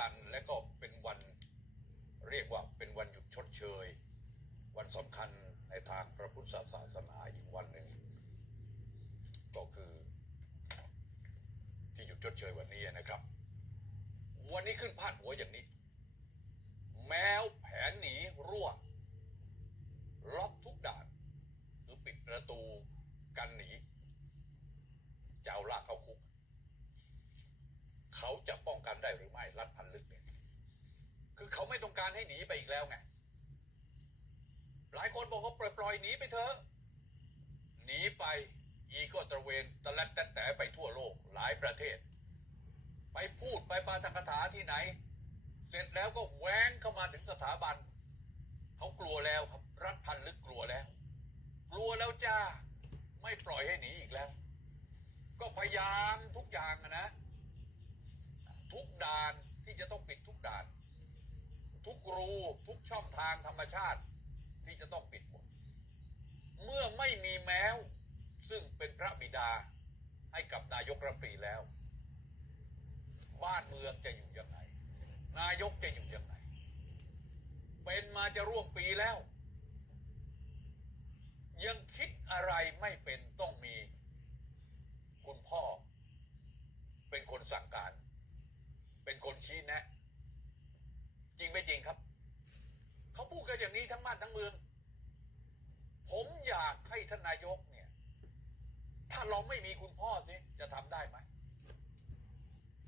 จันทร์และก็เป็นวันเรียกว่าเป็นวันหยุดชดเชย วันสำคัญในทางพระพุทธศาสนาอีกวันหนึ่งก็คือที่หยุดชดเชยวันนี้นะครับ วันนี้ขึ้นพาดหัวอย่างนี้ แมวแผนหนีรั่ว ล็อกทุกด่าน คือปิดประตูกันหนีจะเอาลากเข้าคุก เขาจะป้องกันได้หรือไม่รัดพันลึกเนี่ยคือเขาไม่ต้องการให้หนีไปอีกแล้วไงหลายคนบอกเขาปล่อยปล่อยหนีไปเถอะหนีไปอีก็ตระเวนตะลัดแต่แต่ไปทั่วโลกหลายประเทศ ไปพูดไปปาฐกถาที่ไหน เสร็จแล้วก็แหวงเข้ามาถึงสถาบัน เขากลัวแล้วครับ รัดพันลึกกลัวแล้ว กลัวแล้วจ้า ไม่ปล่อยให้หนีอีกแล้ว ก็พยายามทุกอย่างนะ ด่านที่จะต้องปิดทุกด่าน ทุกรูทุกช่องทางธรรมชาติที่จะต้องปิดหมด เมื่อไม่มีแมวซึ่งเป็นพระบิดาให้กับนายกรัฐมนตรีแล้ว บ้านเมืองจะอยู่ยังไง นายกจะอยู่ยังไง เป็นมาจะร่วมปีแล้ว ยังคิดอะไรไม่เป็นต้องมี คุณพ่อ เป็นคนสั่งการ เป็น คนชี้แนะจริงไม่จริงครับเขาพูดกันอย่างนี้ทั้งบ้านทั้งเมือง ผมอยากให้ท่านนายกเนี่ย ถ้าเราไม่มีคุณพ่อสิจะทำได้ไหม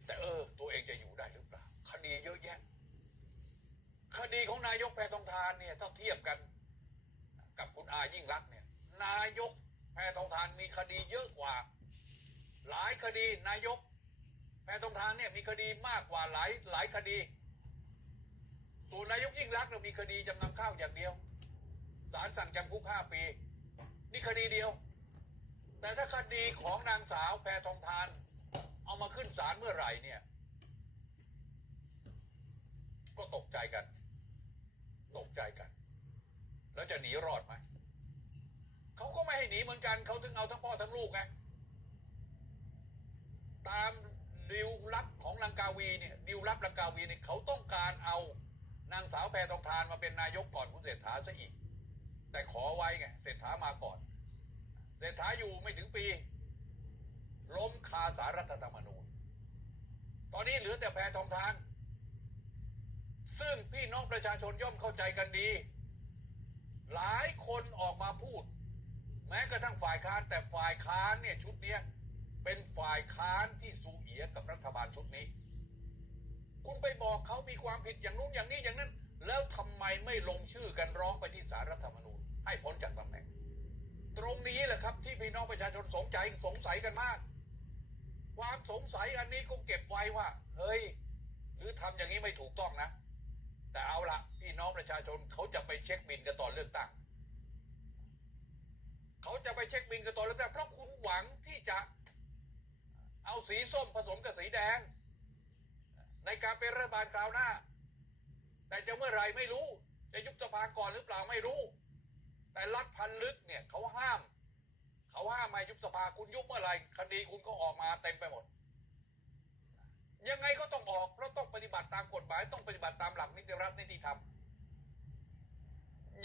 แต่เออ ตัวเองจะอยู่ได้หรือเปล่าคดีเยอะแยะ คดีของนายกแพทองทานเนี่ยถ้าเทียบกัน กับคุณอายิ่งรักเนี่ย นายกแพทองทานมีคดีเยอะกว่า หลายคดีนายก แพทองทานเนี่ยมีคดีมากกว่าหลายหลายคดี ส่วนนายกยิ่งรักเนี่ยมีคดีจำนำข้าวอย่างเดียวศาลสั่งจำคุกห้าปี นี่คดีเดียว แต่ถ้าคดีของนางสาวแพทองทาน เอามาขึ้นศาลเมื่อไหร่เนี่ย ก็ตกใจกัน ตกใจกัน แล้วจะหนีรอดไหมเขาก็ไม่ให้หนีเหมือนกัน เขาถึงเอาทั้งพ่อทั้งลูกไงตาม ดิวลับของลังกาวีเนี่ยดิวลับลังกาวีเนี่ยเขาต้องการเอานางสาวแพทองทานมาเป็นนายกก่อนคุณเศรษฐาซะอีก แต่ขอไว้ไงเศรษฐามาก่อน เศรษฐาอยู่ไม่ถึงปีล้มคาสารรัฐธรรมนูญ ตอนนี้เหลือแต่แพทองทาน ซึ่งพี่น้องประชาชนย่อมเข้าใจกันดี หลายคนออกมาพูด แม้กระทั่งฝ่ายค้านแต่ฝ่ายค้านเนี่ยชุดเนี้ย เป็นฝ่ายค้านที่สูเอียกับรัฐบาลชุดนี้ คุณไปบอกเขามีความผิดอย่างนู้นอย่างนี้อย่างนั้น แล้วทำไมไม่ลงชื่อกันร้องไปที่สารรัฐธรรมนูญ ให้พ้นจากตำแหน่ง ตรงนี้แหละครับที่พี่น้องประชาชนสงใจสงสัยกันมาก ความสงสัยอันนี้ก็เก็บไว้ว่า เฮ้ย หรือทำอย่างนี้ไม่ถูกต้องนะ แต่เอาละพี่น้องประชาชนเขาจะไปเช็คบินกันตอนเลือกตั้งเขาจะไปเช็คบินกันตอนเลือกตั้งเพราะคุณหวังที่จะ เอาสีส้มผสมกับสีแดง ในการเป็นรัฐบาลคราวหน้า แต่จะเมื่อไรไม่รู้ จะยุบสภาก่อนหรือเปล่าไม่รู้ แต่รัฐพันลึกเนี่ยเขาห้าม เขาห้ามมายุบสภาคุณยุบเมื่อไรคดีคุณก็ออกมาเต็มไปหมด ยังไงก็ต้องออกเพราะต้องปฏิบัติตามกฎหมายต้องปฏิบัติตามหลักนิติรัฐนิติธรรม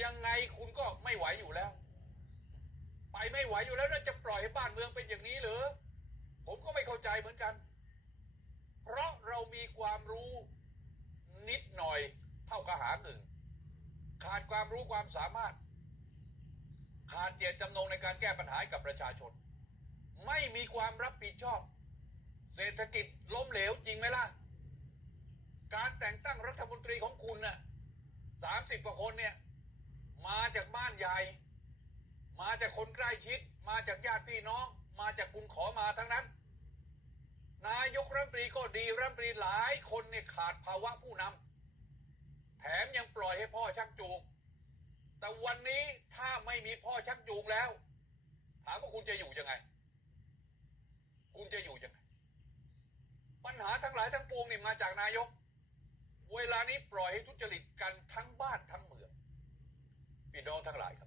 ยังไงคุณก็ไม่ไหวอยู่แล้ว ไปไม่ไหวอยู่แล้วแล้วจะปล่อยให้บ้านเมืองเป็นอย่างนี้หรือ เหมือนกัน เพราะเรามีความรู้นิดหน่อยเท่ากับหาหนึ่ง ขาดความรู้ความสามารถ ขาดเจตจำนงในการแก้ปัญหาให้กับประชาชน ไม่มีความรับผิดชอบ เศรษฐกิจล้มเหลวจริงไหมล่ะ การแต่งตั้งรัฐมนตรีของคุณน่ะสามสิบกว่าคนเนี่ย มาจากบ้านใหญ่ มาจากคนใกล้ชิด มาจากญาติพี่น้อง มาจากคุณขอมาทั้งนั้น นายกรัฐมนตรีก็ดีรัฐมนตรีหลายคนเนี่ยขาดภาวะผู้นำแถมยังปล่อยให้พ่อชักจูง แต่วันนี้ถ้าไม่มีพ่อชักจูงแล้ว ถามว่าคุณจะอยู่ยังไง คุณจะอยู่ยังไง ปัญหาทั้งหลายทั้งปวงนี่มาจากนายก เวลานี้ปล่อยให้ทุจริตกันทั้งบ้านทั้งเมืองพี่น้องทั้งหลายครับ